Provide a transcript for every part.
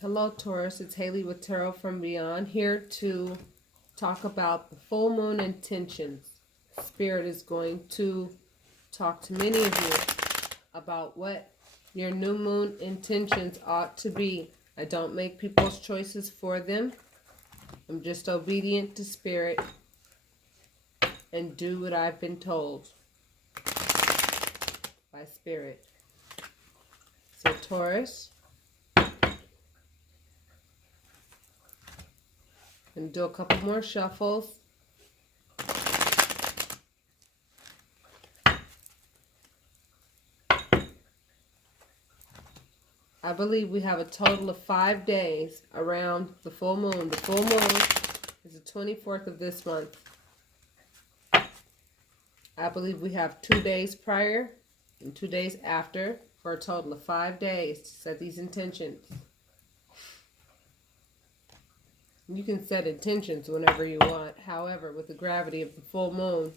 Hello, Taurus. It's Haley with Tarot from Beyond, here to talk about the full moon intentions. Spirit is going to talk to many of you about what your new moon intentions ought to be. I don't make people's choices for them. I'm just obedient to Spirit and do what I've been told by Spirit. So, Taurus, and do a couple more shuffles. I believe we have a total of 5 days around the full moon. The full moon is the 24th of this month. I believe we have 2 days prior and 2 days after for a total of 5 days to set these intentions. You can set intentions whenever you want. However, with the gravity of the full moon,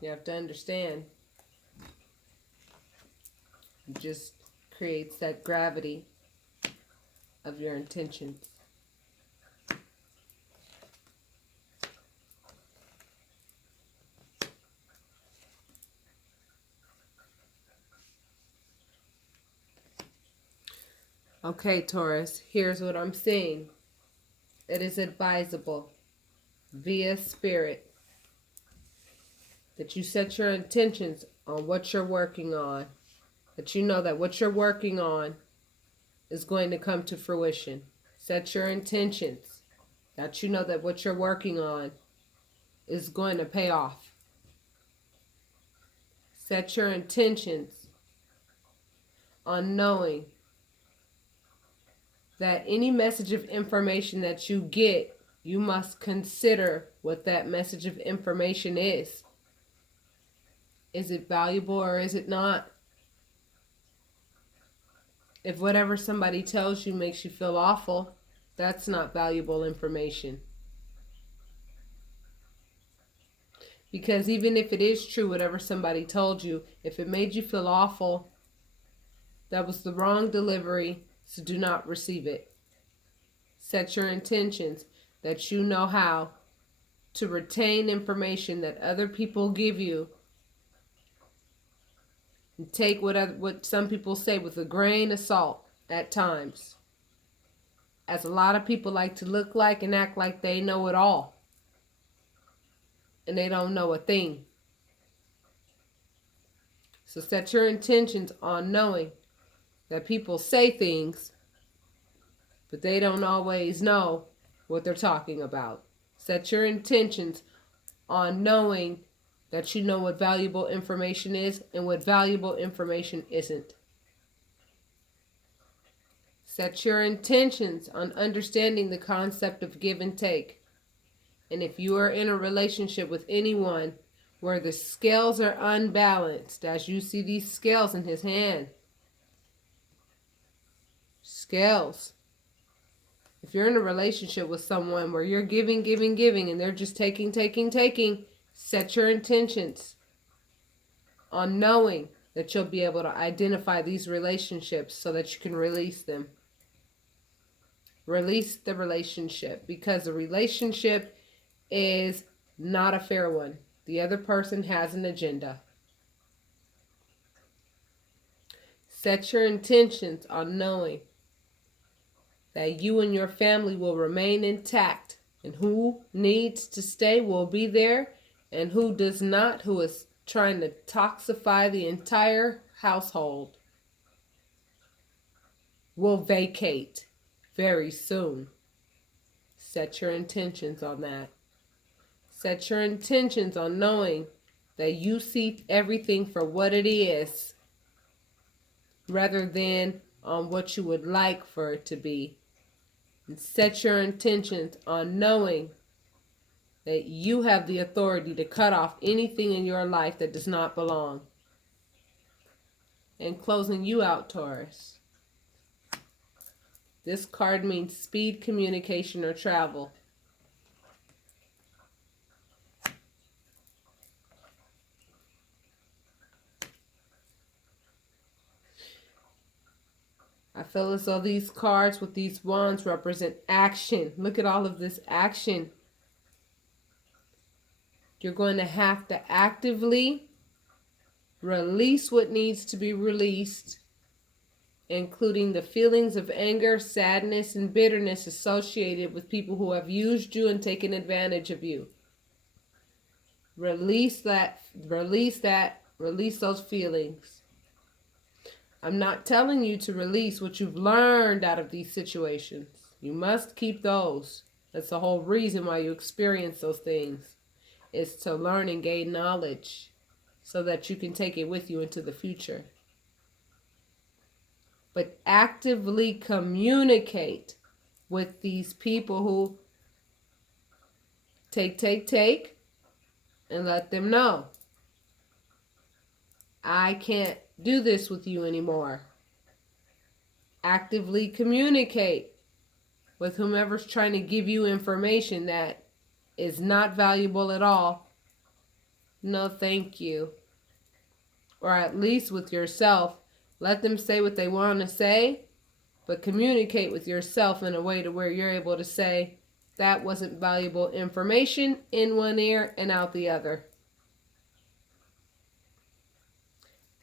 you have to understand, it just creates that gravity of your intentions. Okay, Taurus, here's what I'm seeing. It is advisable via Spirit that you set your intentions on what you're working on. That you know that what you're working on is going to come to fruition. Set your intentions that you know that what you're working on is going to pay off. Set your intentions on knowing that any message of information that you get, you must consider what that message of information is. Is it valuable or is it not? If whatever somebody tells you makes you feel awful, that's not valuable information. Because even if it is true, whatever somebody told you, if it made you feel awful, that was the wrong delivery, so do not receive it. Set your intentions that you know how to retain information that other people give you. And take what some people say with a grain of salt at times. As a lot of people like to look like and act like they know it all. And they don't know a thing. So set your intentions on knowing that people say things, but they don't always know what they're talking about. Set your intentions on knowing that you know what valuable information is and what valuable information isn't. Set your intentions on understanding the concept of give and take. And if you are in a relationship with anyone where the scales are unbalanced, as you see these scales in his hand, scales. If you're in a relationship with someone where you're giving, giving, giving, and they're just taking, taking, taking, set your intentions on knowing that you'll be able to identify these relationships so that you can release them. Release the relationship, because the relationship is not a fair one. The other person has an agenda. Set your intentions on knowing that you and your family will remain intact, and who needs to stay will be there, and who does not, who is trying to toxify the entire household, will vacate very soon. Set your intentions on that. Set your intentions on knowing that you see everything for what it is, rather than on what you would like for it to be. And set your intentions on knowing that you have the authority to cut off anything in your life that does not belong. And closing you out, Taurus. This card means speed, communication, or travel. I feel as though these cards with these wands represent action. Look at all of this action. You're going to have to actively release what needs to be released, including the feelings of anger, sadness, and bitterness associated with people who have used you and taken advantage of you. Release that, release those feelings. I'm not telling you to release what you've learned out of these situations. You must keep those. That's the whole reason why you experience those things, is to learn and gain knowledge so that you can take it with you into the future. But actively communicate with these people who take, and let them know, I can't do this with you anymore. Actively communicate with whomever's trying to give you information that is not valuable at all. No, thank you. Or at least with yourself. Let them say what they want to say, but communicate with yourself in a way to where you're able to say, that wasn't valuable information, in one ear and out the other.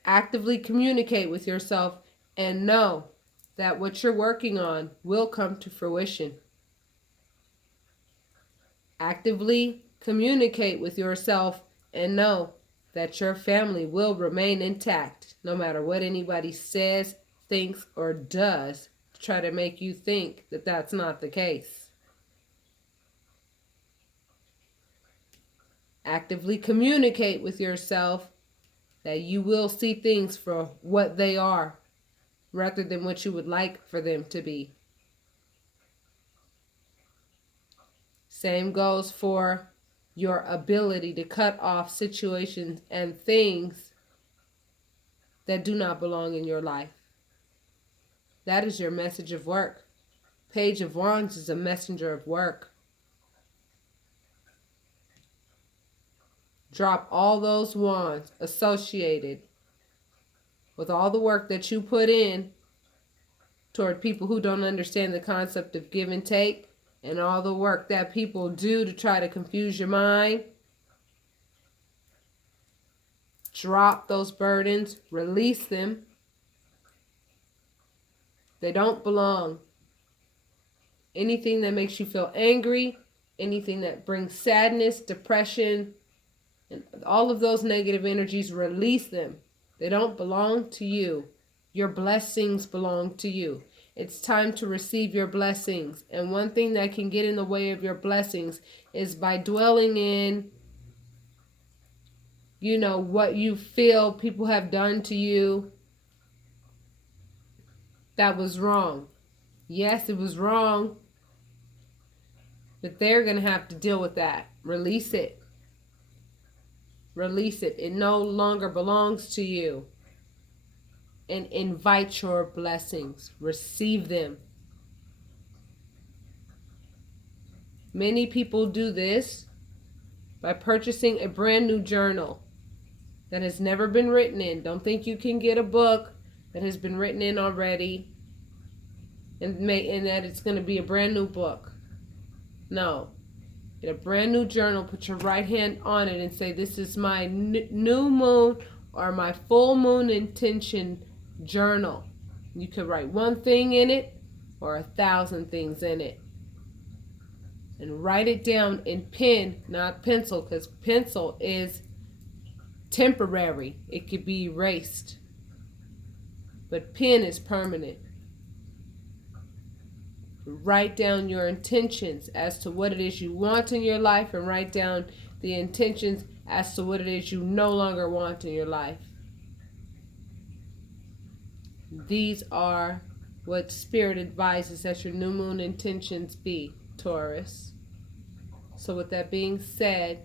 Actively communicate with yourself and know that what you're working on will come to fruition. Actively communicate with yourself and know that your family will remain intact no matter what anybody says, thinks, or does to try to make you think that that's not the case. Actively communicate with yourself that you will see things for what they are rather than what you would like for them to be. Same goes for your ability to cut off situations and things that do not belong in your life. That is your message of work. Page of Wands is a messenger of work. Drop all those wands associated with all the work that you put in toward people who don't understand the concept of give and take, and all the work that people do to try to confuse your mind. Drop those burdens, release them. They don't belong. Anything that makes you feel angry, anything that brings sadness, depression, and all of those negative energies, release them. They don't belong to you. Your blessings belong to you. It's time to receive your blessings. And one thing that can get in the way of your blessings is by dwelling in, what you feel people have done to you. That was wrong. Yes, it was wrong. But they're going to have to deal with that. Release it. Release it. It no longer belongs to you. And invite your blessings. Receive them. Many people do this by purchasing a brand new journal that has never been written in. Don't think you can get a book that has been written in already and that it's going to be a brand new book. No. Get a brand new journal, put your right hand on it and say, this is my new moon or my full moon intention journal. You could write one thing in it or 1,000 things in it. And write it down in pen, not pencil, because pencil is temporary. It could be erased. But pen is permanent. Write down your intentions as to what it is you want in your life, and write down the intentions as to what it is you no longer want in your life. These are what Spirit advises that your new moon intentions be, Taurus. So with that being said,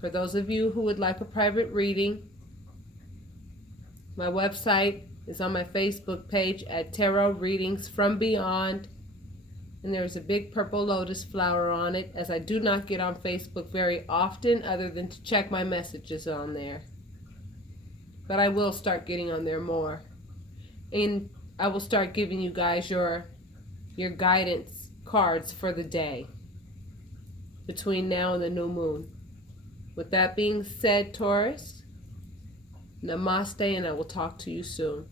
for those of you who would like a private reading, my website is on my Facebook page at Tarot Readings from Beyond. And there's a big purple lotus flower on it, as I do not get on Facebook very often other than to check my messages on there. But I will start getting on there more. And I will start giving you guys your guidance cards for the day between now and the new moon. With that being said, Taurus, namaste, and I will talk to you soon.